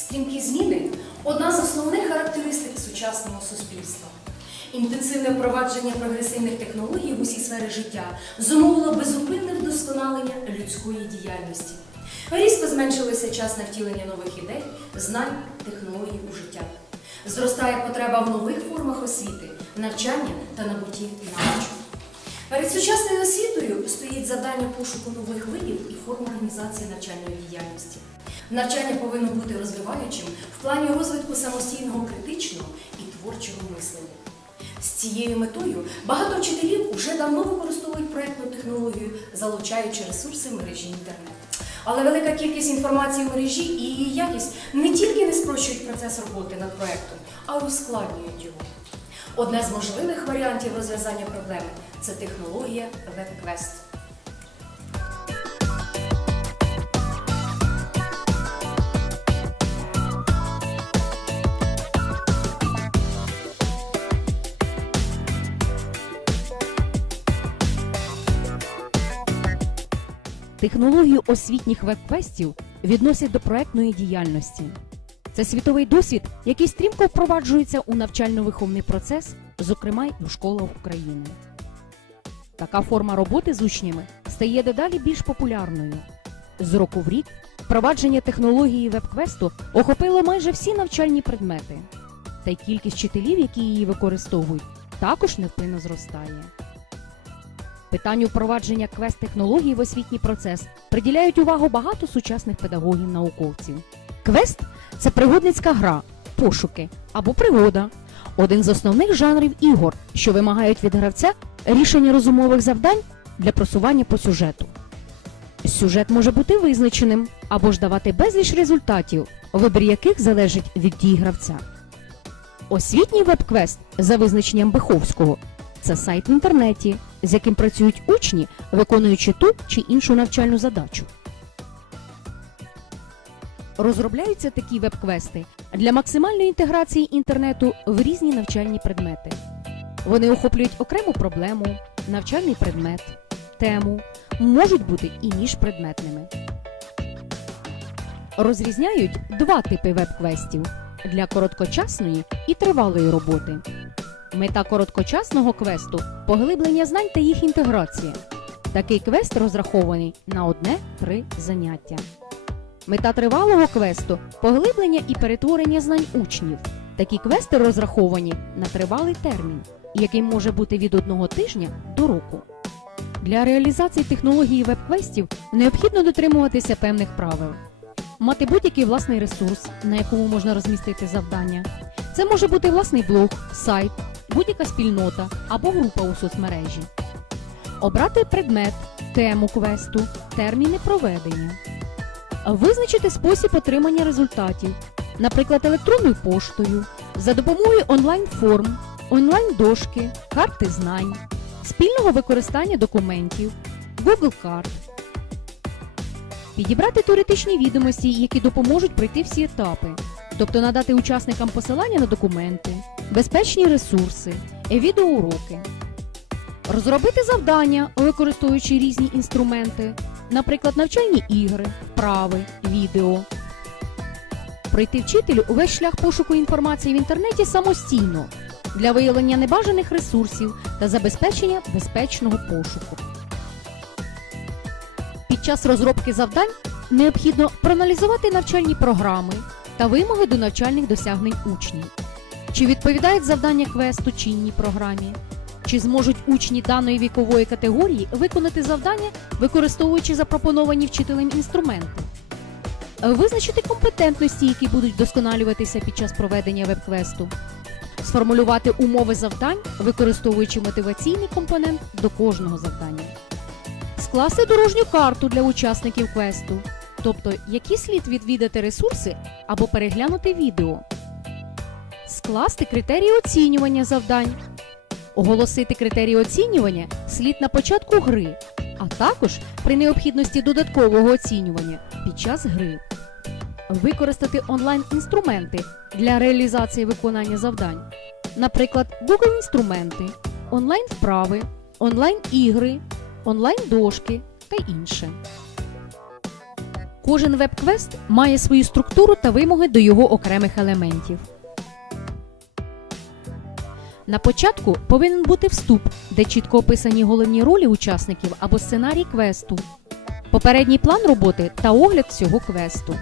Стрімкі зміни одна з основних характеристик сучасного суспільства. Інтенсивне впровадження прогресивних технологій в усі сфери життя зумовило безупинне вдосконалення людської діяльності. Різко зменшилося час на втілення нових ідей, знань, технологій у життя. Зростає потреба в нових формах освіти, навчання та набутті навичок. Перед сучасною освітою стоїть завдання пошуку нових видів і форм організації навчальної діяльності. Навчання повинно бути розвиваючим в плані розвитку самостійного критичного і творчого мислення. З цією метою багато вчителів вже давно використовують проєктну технологію, залучаючи ресурси мережі інтернет. Але велика кількість інформації в мережі і її якість не тільки не спрощують процес роботи над проєктом, а й ускладнюють його. Одне з можливих варіантів розв'язання проблеми це технологія WebQuest. Технологію освітніх веб-квестів відносять до проектної діяльності. Це світовий досвід, який стрімко впроваджується у навчально-виховний процес, зокрема й у школах України. Така форма роботи з учнями стає дедалі більш популярною. З року в рік впровадження технології веб-квесту охопило майже всі навчальні предмети, та й кількість вчителів, які її використовують, також невпинно зростає. Питанню впровадження квест-технологій в освітній процес приділяють увагу багато сучасних педагогів-науковців. Квест це пригодницька гра, пошуки або пригода, один з основних жанрів ігор, що вимагають від гравця рішення розумових завдань для просування по сюжету. Сюжет може бути визначеним або ж давати безліч результатів, вибір яких залежить від дій гравця. Освітній веб-квест за визначенням Беховського це сайт в інтернеті, з яким працюють учні, виконуючи ту чи іншу навчальну задачу. Розробляються такі веб-квести для максимальної інтеграції інтернету в різні навчальні предмети. Вони охоплюють окрему проблему, навчальний предмет, тему, можуть бути і міжпредметними. Розрізняють два типи веб-квестів для короткочасної і тривалої роботи. Мета короткочасного квесту поглиблення знань та їх інтеграція. Такий квест розрахований на одне-три заняття. Мета тривалого квесту поглиблення і перетворення знань учнів. Такі квести розраховані на тривалий термін, який може бути від одного тижня до року. Для реалізації технології веб-квестів необхідно дотримуватися певних правил. Мати будь-який власний ресурс, на якому можна розмістити завдання. Це може бути власний блог, сайт, будь-яка спільнота або група у соцмережі. Обрати предмет, тему квесту, терміни проведення. Визначити спосіб отримання результатів, наприклад, електронною поштою, за допомогою онлайн-форм, онлайн-дошки, карти знань, спільного використання документів, Google карт. Підібрати теоретичні відомості, які допоможуть пройти всі етапи, тобто надати учасникам посилання на документи, безпечні ресурси, відеоуроки. Розробити завдання, використовуючи різні інструменти, наприклад, навчальні ігри, вправи, відео. Пройти вчителю увесь шлях пошуку інформації в інтернеті самостійно для виявлення небажаних ресурсів та забезпечення безпечного пошуку. Під час розробки завдань необхідно проаналізувати навчальні програми та вимоги до навчальних досягнень учнів. Чи відповідають завдання квесту чинній програмі? Чи зможуть учні даної вікової категорії виконати завдання, використовуючи запропоновані вчителем інструменти? Визначити компетентності, які будуть вдосконалюватися під час проведення веб-квесту. Сформулювати умови завдань, використовуючи мотиваційний компонент до кожного завдання. Скласти дорожню карту для учасників квесту, тобто які слід відвідати ресурси або переглянути відео. Скласти критерії оцінювання завдань. Оголосити критерії оцінювання слід на початку гри, а також при необхідності додаткового оцінювання під час гри. Використати онлайн-інструменти для реалізації виконання завдань, наприклад, Google інструменти, онлайн-вправи, онлайн-ігри, онлайн-дошки та інше. Кожен веб-квест має свою структуру та вимоги до його окремих елементів. На початку повинен бути вступ, де чітко описані головні ролі учасників або сценарій квесту, попередній план роботи та огляд всього квесту.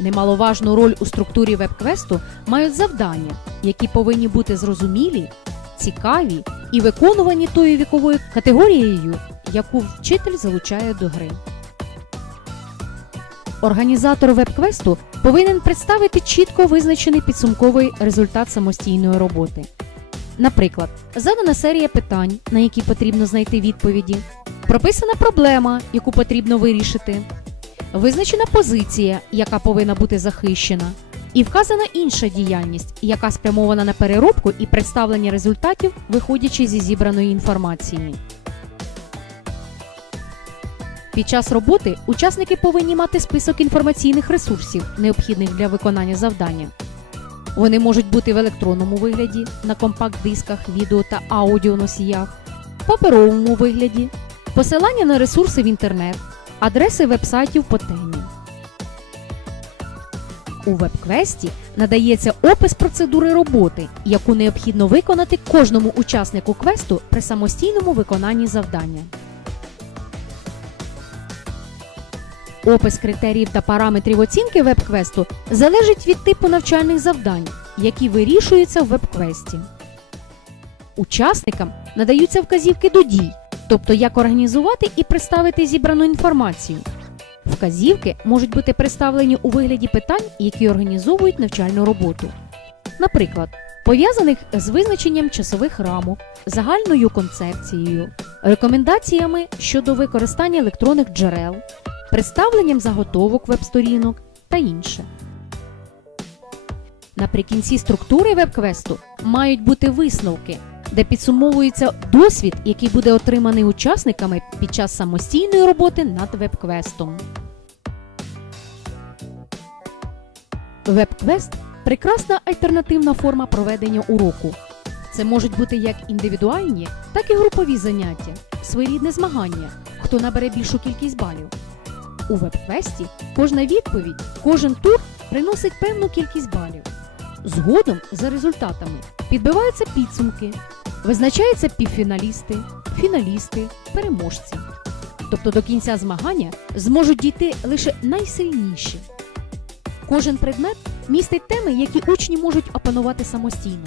Немаловажну роль у структурі веб-квесту мають завдання, які повинні бути зрозумілі, цікаві і виконувані тою віковою категорією, яку вчитель залучає до гри. Організатор веб-квесту повинен представити чітко визначений підсумковий результат самостійної роботи. Наприклад, задана серія питань, на які потрібно знайти відповіді, прописана проблема, яку потрібно вирішити, визначена позиція, яка повинна бути захищена, і вказана інша діяльність, яка спрямована на переробку і представлення результатів, виходячи зі зібраної інформації. Під час роботи учасники повинні мати список інформаційних ресурсів, необхідних для виконання завдання. Вони можуть бути в електронному вигляді, на компакт-дисках, відео та аудіоносіях, паперовому вигляді, посилання на ресурси в інтернет, адреси вебсайтів по темі. У веб-квесті надається опис процедури роботи, яку необхідно виконати кожному учаснику квесту при самостійному виконанні завдання. Опис критеріїв та параметрів оцінки веб-квесту залежить від типу навчальних завдань, які вирішуються в веб-квесті. Учасникам надаються вказівки до дій, тобто як організувати і представити зібрану інформацію. Вказівки можуть бути представлені у вигляді питань, які організовують навчальну роботу. Наприклад, пов'язаних з визначенням часових рамок, загальною концепцією, рекомендаціями щодо використання електронних джерел, представленням заготовок веб-сторінок та інше. Наприкінці структури веб-квесту мають бути висновки, де підсумовується досвід, який буде отриманий учасниками під час самостійної роботи над веб-квестом. Веб-квест прекрасна альтернативна форма проведення уроку. Це можуть бути як індивідуальні, так і групові заняття, своєрідне змагання, хто набере більшу кількість балів. У веб-квесті кожна відповідь, кожен тур приносить певну кількість балів. Згодом, за результатами, підбиваються підсумки, визначаються півфіналісти, фіналісти, переможці. Тобто до кінця змагання зможуть дійти лише найсильніші. Кожен предмет містить теми, які учні можуть опанувати самостійно.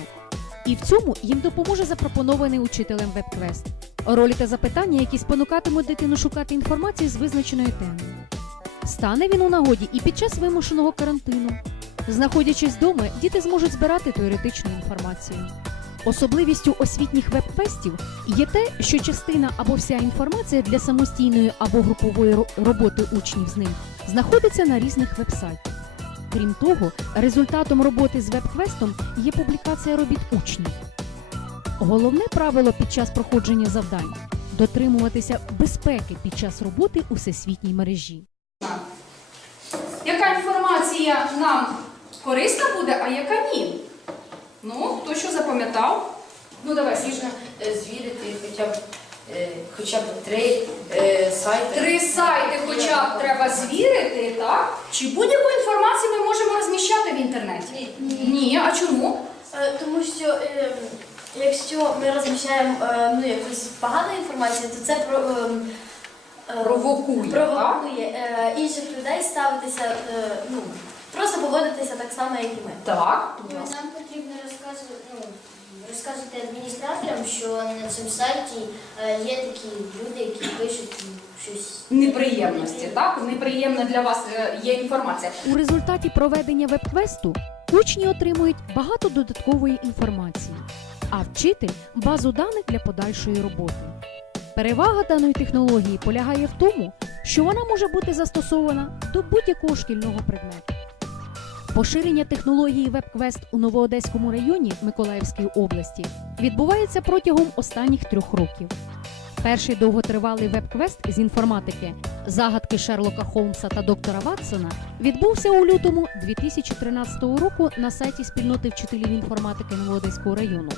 І в цьому їм допоможе запропонований учителем веб-квест. Ролі та запитання, які спонукатимуть дитину шукати інформацію з визначеної теми. Стане він у нагоді і під час вимушеного карантину. Знаходячись вдома, діти зможуть збирати теоретичну інформацію. Особливістю освітніх веб-квестів є те, що частина або вся інформація для самостійної або групової роботи учнів з ним знаходиться на різних веб-сайтах. Крім того, результатом роботи з веб-квестом є публікація робіт учнів. Головне правило під час проходження завдань дотримуватися безпеки під час роботи у всесвітній мережі. Яка нам корисна буде, а яка ні? Ну, хто що запам'ятав? Ну, давай. Можна е, звірити хоча б, е, хоча б три е, сайти. Три сайти хоча б треба звірити, так? Чи будь-яку інформацію ми можемо розміщати в інтернеті? Ні. Ні, а чому? Е, Тому що е, якщо ми розміщаємо е, ну, якусь погану інформацію, то це про, е, е, Провокує, провокує е, інших людей ставитися, е, ну, просто поводитися так само, як і ми. Так. Нам потрібно розказувати, ну, розказувати адміністраторам, що на цьому сайті е, є такі люди, які пишуть ну, щось. Неприємності, так? Неприємна для вас е, є інформація. У результаті проведення веб-квесту учні отримують багато додаткової інформації, а вчитель базу даних для подальшої роботи. Перевага даної технології полягає в тому, що вона може бути застосована до будь-якого шкільного предмету. Поширення технології WebQuest у Новоодеському районі Миколаївської області відбувається протягом останніх трьох років. Перший довготривалий веб-квест з інформатики Загадки Шерлока Холмса та доктора Ватсона відбувся у лютому 2013 року на сайті спільноти вчителів інформатики Новоодеського району.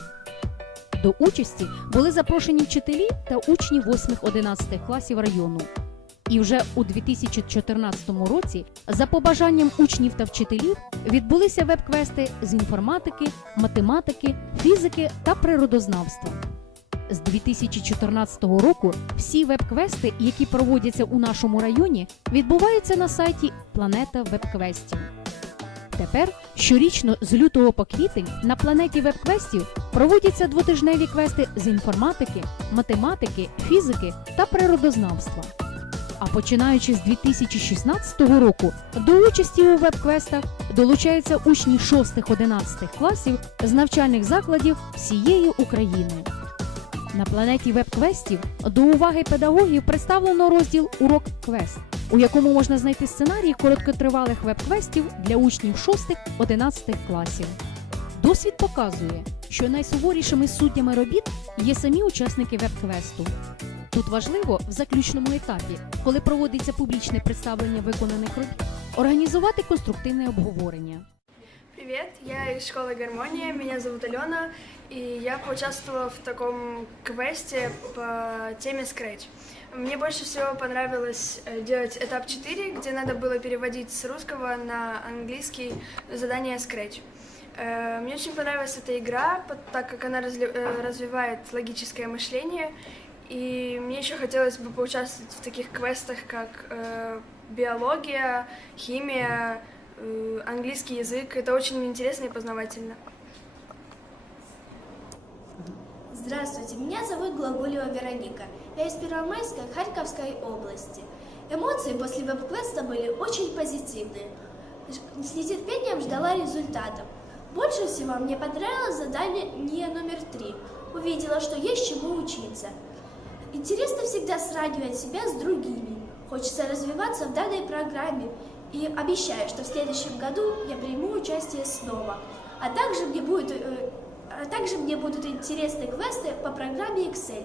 До участі були запрошені вчителі та учні 8-11 класів району. І вже у 2014 році, за побажанням учнів та вчителів, відбулися веб-квести з інформатики, математики, фізики та природознавства. З 2014 року всі веб-квести, які проводяться у нашому районі, відбуваються на сайті Планета веб-квестів. Тепер щорічно з лютого по квітень на планеті веб-квестів проводяться двотижневі квести з інформатики, математики, фізики та природознавства. А починаючи з 2016 року до участі у веб-квестах долучаються учні 6-11 класів з навчальних закладів всієї України. На планеті веб-квестів до уваги педагогів представлено розділ Урок квест, у якому можна знайти сценарії короткотривалих веб-квестів для учнів 6-11 класів. Досвід показує, що найсуворішими суддями робіт є самі учасники веб-квесту. Тут важливо в заключному етапі, коли проводиться публічне представлення виконаних робіт, організувати конструктивне обговорення. Привет, я из школы Гармония, меня зовут Алена, и я поучаствовала в таком квесте по теме Scratch. Мне больше всего понравилось э, делать этап 4, где надо было переводить с русского на английский задание Scratch. Э, Мне очень понравилась эта игра, по- так как она разли- э, развивает логическое мышление, и мне еще хотелось бы поучаствовать в таких квестах, как э, биология, химия, э, английский язык. Это очень интересно и познавательно. Здравствуйте, меня зовут Глаголева Вероника. Я из Первомайска, Харьковской области. Эмоции после веб-квеста были очень позитивные. С нетерпением ждала результатов. Больше всего мне понравилось задание номер три. Увидела, что есть чему учиться. Интересно всегда сравнивать себя с другими. Хочется развиваться в данной программе. И обещаю, что в следующем году я приму участие снова. А также мне будет э, а также мне будут интересны квесты по программе Excel.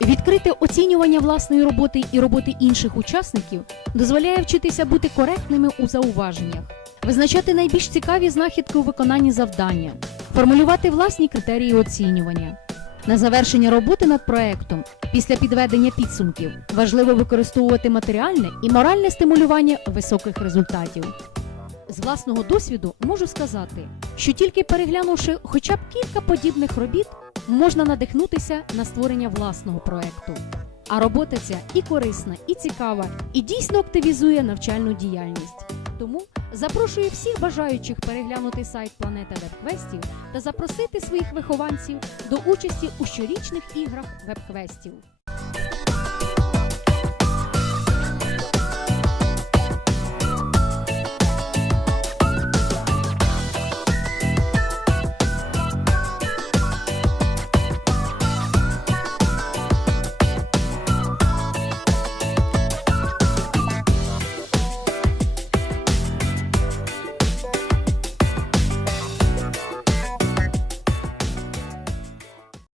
Відкрите оцінювання власної роботи і роботи інших учасників дозволяє вчитися бути коректними у зауваженнях, визначати найбільш цікаві знахідки у виконанні завдання, формулювати власні критерії оцінювання. На завершення роботи над проектом після підведення підсумків важливо використовувати матеріальне і моральне стимулювання високих результатів. З власного досвіду можу сказати, що тільки переглянувши хоча б кілька подібних робіт, можна надихнутися на створення власного проекту. А робота ця і корисна, і цікава, і дійсно активізує навчальну діяльність. Тому запрошую всіх бажаючих переглянути сайт Планета Вебквестів та запросити своїх вихованців до участі у щорічних іграх вебквестів.